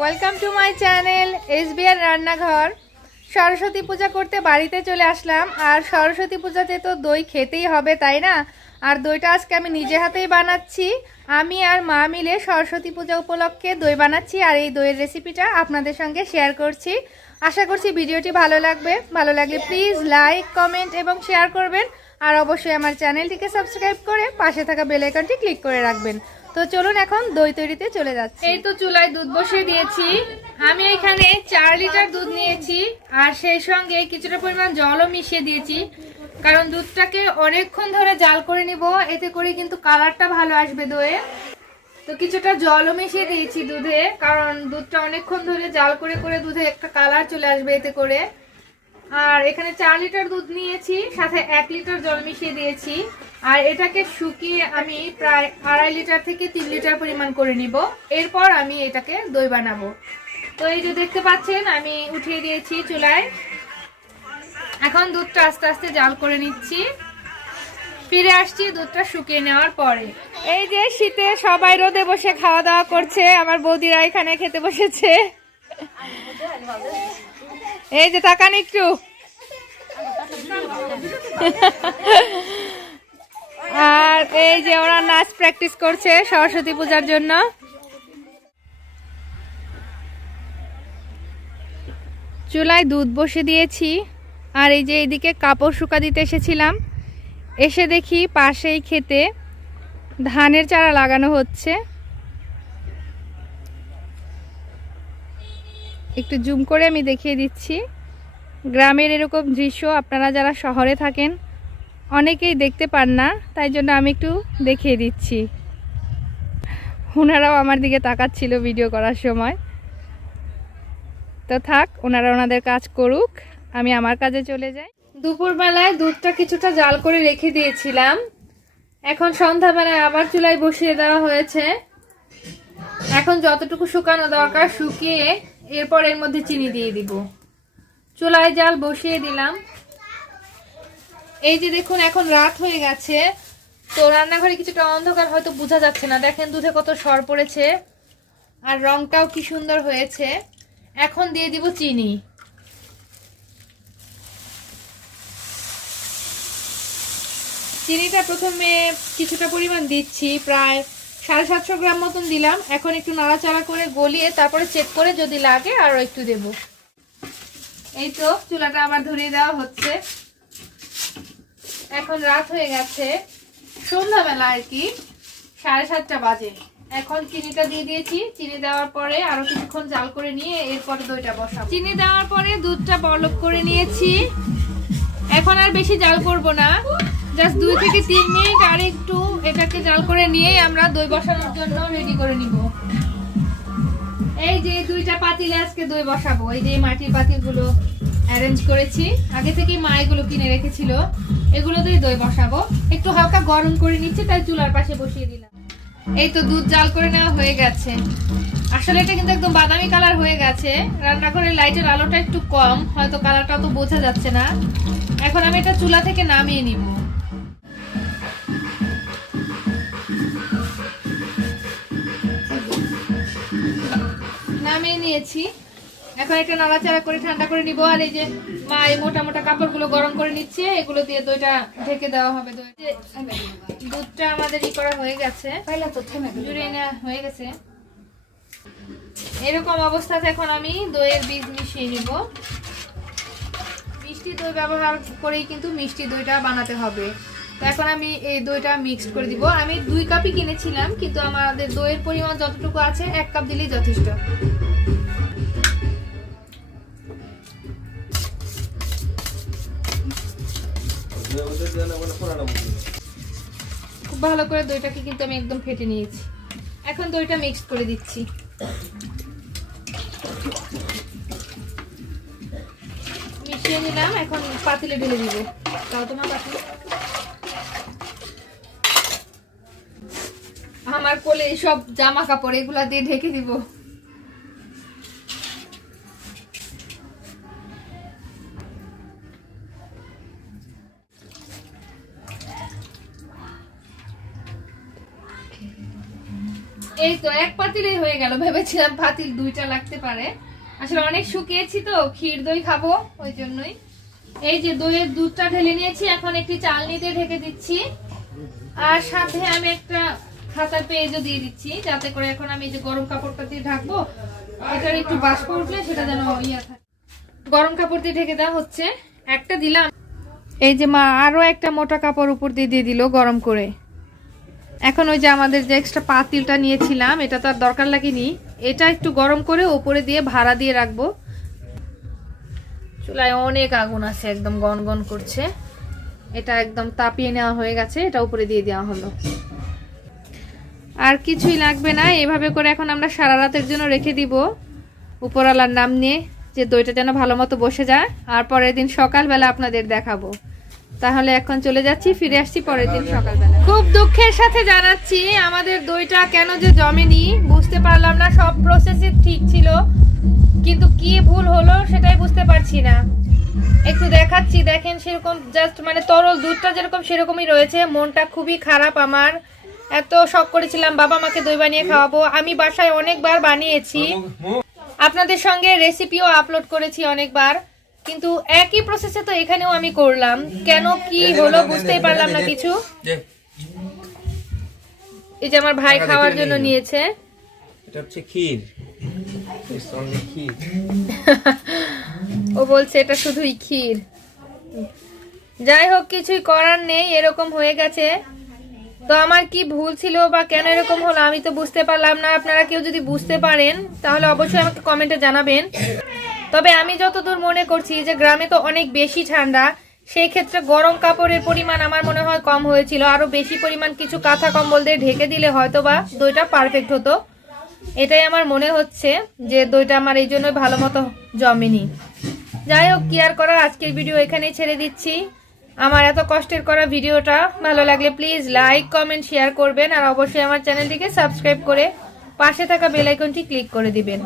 Welcome to my channel SBR রান্নাঘর। সরস্বতী পূজা করতে বাড়িতে চলে আসলাম। আর সরস্বতী পূজাতে তো দই খেতেই হবে, তাই না? আর দইটা আজকে আমি নিজে হাতেই বানাচ্ছি। আমি আর মা মিলে সরস্বতী পূজা উপলক্ষে দই বানাচ্ছি, আর এই দইয়ের রেসিপিটা আপনাদের সঙ্গে শেয়ার করছি। আশা করছি ভিডিওটি ভালো লাগবে। ভালো লাগলে প্লিজ লাইক, কমেন্ট এবং শেয়ার করবেন। আর অবশ্যই আমার চ্যানেলটিকে সাবস্ক্রাইব করে পাশে থাকা বেল আইকনটি ক্লিক করে রাখবেন। তো চলুন এখন দই তৈরিতে চলে যাচ্ছি। এই তো চুলায় দুধ বসিয়ে দিয়েছি। আমি এখানে 4 লিটার দুধ নিয়েছি, আর সেই সঙ্গে কিছুটা পরিমাণ জলও মিশিয়ে দিয়েছি, কারণ দুধটাকে অনেকক্ষণ ধরে জাল করে নিব, এতে করে কিন্তু কালারটা ভালো আসবে দইয়ে। তো কিছুটা জলও মিশিয়ে দিয়েছি দুধে, কারণ দুধটা অনেকক্ষণ ধরে জাল করে করে দুধে একটা কালার চলে আসবে এতে করে। আর এখানে 4 লিটার দুধ নিয়েছি, সাথে 1 লিটার জল মিশিয়ে দিয়েছি। আর এটাকে শুকিয়ে আমি প্রায় 2.5 লিটার থেকে 3 লিটার পরিমাণ করে নিব। এরপর আমি এটাকে দই বানাবো। তো এই যে দেখতে পাচ্ছেন আমি উঠিয়ে দিয়েছি চুলায়। এখন দুধটা আস্তে আস্তে জাল করে নিচ্ছি। ফিরে আসছি দুধটা শুকিয়ে নেওয়ার পরে। এই যে শীতে সবাই রোদে বসে খাওয়া দাওয়া করছে, আমার বৌদিরা এখানে খেতে বসেছে। এই যে তাকান একটু। আর এই যে ওরা নাচ প্র্যাকটিস করছে সরস্বতী পূজার জন্য। চুলায় দুধ বসে দিয়েছি, আর এই যে এইদিকে কাপড় শুকা দিতে এসেছিলাম। এসে দেখি পাশেই খেতে ধানের চারা লাগানো হচ্ছে। একটু জুম করে আমি দেখিয়ে দিচ্ছি। গ্রামের এরকম দৃশ্য আপনারা যারা শহরে থাকেন অনেকেই দেখতে পান না, তাই জন্য আমি একটু দেখিয়ে দিচ্ছি। ওনারাও আমার দিকে তাকাচ্ছিল ভিডিও করার সময়। তো থাক, ওনারা ওনাদের কাজ করুক, আমি আমার কাজে চলে যাই। দুপুরবেলায় দুধটা কিছুটা জাল করে রেখে দিয়েছিলাম। এখন সন্ধ্যাবেলায় আবার চুলায় বসিয়ে দেওয়া হয়েছে। এখন যতটুকু শুকানো দরকার শুকিয়ে এরপর এর মধ্যে চিনি দিয়ে দিব। চুলায় জাল বসিয়ে দিলাম। এই যে দেখুন এখন রাত হয়ে গেছে, তো রান্নাঘরে কিছুটা অন্ধকার, হয়তো বোঝা যাচ্ছে না। দেখেন দুধে কত সর পড়েছে, আর রংটাও কি সুন্দর হয়েছে। এখন দিয়ে দিব চিনি। চিনিটা প্রথমে কিছুটা পরিমাণ দিচ্ছি, প্রায় 750 গ্রাম মতন দিলাম। এখন একটু নাড়াচাড়া করে গলিয়ে তারপরে চেক করে যদি লাগে আরো একটু দেব। এই তো চুলাটা আবার ধরিয়ে দেওয়া হচ্ছে। এখন রাত হয়ে গেছে, সন্ধ্যাবেলা আর কি, 7:30 বাজে। এখন চিনিটা দিয়ে দিয়েছি। চিনি দেওয়ার পরে আরো কিছুক্ষণ জাল করে নিয়ে এরপরে দইটা বসাবো। চিনি দেওয়ার পরে দুধটা বলক করে নিয়েছি। এখন আর বেশি জাল করব না, জাস্ট 2 থেকে 3 মিনিট আর একটু এটাকে জাল করে নিয়ে আমরা দই বসানোর জন্য রেডি করে নিব। এই যে 2টা পাতিলে আজকে দই বসাবো। এই যে মাটির পাতিলগুলো অ্যারেঞ্জ করেছি, আগে থেকেই মা এগুলো কিনে রেখেছিল। এগুলো দিয়ে দই বসাবো। একটু হালকা গরম করে নিচ্ছে, তাই চুলার পাশে বসিয়ে দিলাম। এই তো দুধ জাল করে নেওয়া হয়ে গেছে। আসলে এটা কিন্তু একদম বাদামি কালার হয়ে গেছে। রান্নাঘরের লাইটের আলোটা একটু কম, হয়তো কালারটা তো বোঝা যাচ্ছে না। এখন আমি এটা চুলা থেকে নামিয়ে নিব। নামিয়ে নিয়েছি। এখন একটা নাড়াচাড়া করে ঠান্ডা করে নিব। আর এই যে মা এই মোটা মোটা কাপড়গুলো গরম করে নিচ্ছে, এগুলো দিয়ে দইটা ঢেকে দেওয়া হবে। দুধটা আমাদের ই করা হয়ে গেছে, জুড়ে নেওয়া হয়ে গেছে। এরকম অবস্থাতে এখন আমি দইয়ের বীজ মিশিয়ে নিব। মিষ্টি দই ব্যবহার করেই কিন্তু মিষ্টি দইটা বানাতে হবে। তো এখন আমি এই দইটা মিক্স করে দিব। আমি 2 কাপই কিনেছিলাম, কিন্তু আমাদের দইয়ের পরিমাণ যতটুকু আছে 1 কাপ দিলেই যথেষ্ট। খুব ভালো করে দইটাকে কিন্তু আমি একদম ফেটে নিয়েছি। এখন দইটা মিক্সড করে দিচ্ছি। মিশিয়ে নিলাম, এখন পাতিলে ঢেলে দিব। তাও তোমার পাতিল আমার কোলে সব জামা কাপড় এগুলা দিয়ে ঢেকে দিব। এই তো এক পাতিলেই হয়ে গেল, ভেবেছিলাম পাতিল 2টা লাগতে পারে। আসলে অনেক শুকিয়েছি তো, ক্ষীর দই খাবো ওই জন্যই। এই যে দইয়ের দুধটা ঢেলে নিয়েছি, এখন একটি চালনিতে ঢেকে দিচ্ছি। আর সাথে আমি একটা খাতার পেজও দিয়ে দিচ্ছি, যাতে করে এখন আমি যে গরম কাপড়টা দিয়ে ঢাকবো, এটার একটু বাষ্প উঠলে সেটা যেন ইয়ে থাকে। গরম কাপড় দিয়ে ঢেকে দেওয়া হচ্ছে। একটা দিলাম, এই যে মা আরো একটা মোটা কাপড় উপর দিয়ে দিয়ে দিল গরম করে। এখন ওই যে আমাদের যে এক্সট্রা পাতিলটা নিয়েছিলাম, এটা তো আর দরকার লাগেনি, এটা একটু গরম করে উপরে দিয়ে ভাড়া দিয়ে রাখবো। চুলায় অনেক আগুন আছে, একদম গনগন করছে। এটা একদম তাপিয়ে নেওয়া হয়ে গেছে, এটা উপরে দিয়ে দেওয়া হলো। আর কিছুই লাগবে না, এভাবে করে এখন আমরা সারা রাতের জন্য রেখে দিব উপরওয়ালার নাম নিয়ে, যে দইটা যেন ভালো মতো বসে যায়। আর পরের দিন সকালবেলা আপনাদের দেখাবো। তাহলে এখন চলে যাচ্ছি, ফিরে আসছি পরের দিন সকালবেলা। খুব দুঃখের সাথে জানাচ্ছি আমাদের দইটা কেন যে জমেনি বুঝতে পারলাম না। সব প্রসেসই ঠিক ছিল, কিন্তু কি ভুল হলো সেটাই বুঝতে পারছি না। একটু দেখাচ্ছি, দেখেন সেরকম জাস্ট মানে তরল দুধটা যেরকম সেরকমই রয়েছে। মনটা খুবই খারাপ আমার। এত শখ করেছিলাম বাবা মাকে দই বানিয়ে খাওয়াবো। আমি বাসায় অনেকবার বানিয়েছি, আপনাদের সঙ্গে রেসিপিও আপলোড করেছি অনেকবার, কিন্তু একই প্রসেসে তো এখানেও আমি করলাম। কেন কি হলো বুঝতেই পারলাম না কিছু। এই যে আমার ভাই খাওয়ার জন্য নিয়েছে, এটা হচ্ছে ক্ষীর। ও বলছে এটা শুধুই ক্ষীর। যাই হোক, কিছুই করার নেই, এরকম হয়ে গেছে। তো আমার কি ভুল ছিল বা কেন এরকম হলো আমি তো বুঝতে পারলাম না। আপনারা কেউ যদি বুঝতে পারেন তাহলে অবশ্যই আমাকে কমেন্টে জানাবেন। তবে আমি যতদূর মনে করছি যে গ্রামে তো অনেক বেশি ঠান্ডা, সেই ক্ষেত্রে গরম কাপড়ের পরিমাণ আমার মনে হয় কম হয়েছিল। আরো বেশি পরিমাণ কিছু কাঁথা কম্বল দিয়ে ঢেকে দিলে হয়তো বা দইটা পারফেক্ট হতো। এটাই আমার মনে হচ্ছে যে দইটা আমার এই জন্যই ভালো মতো জমেনি। যাই হোক, কি আর করার, আজকের ভিডিও এখানেই ছেড়ে দিচ্ছি। আমার এত কষ্টের করা ভিডিওটা ভালো লাগলে প্লিজ লাইক কমেন্ট শেয়ার করবেন, আর অবশ্যই আমার চ্যানেলটিকে সাবস্ক্রাইব করে পাশে থাকা বেল আইকনটি ক্লিক করে দিবেন।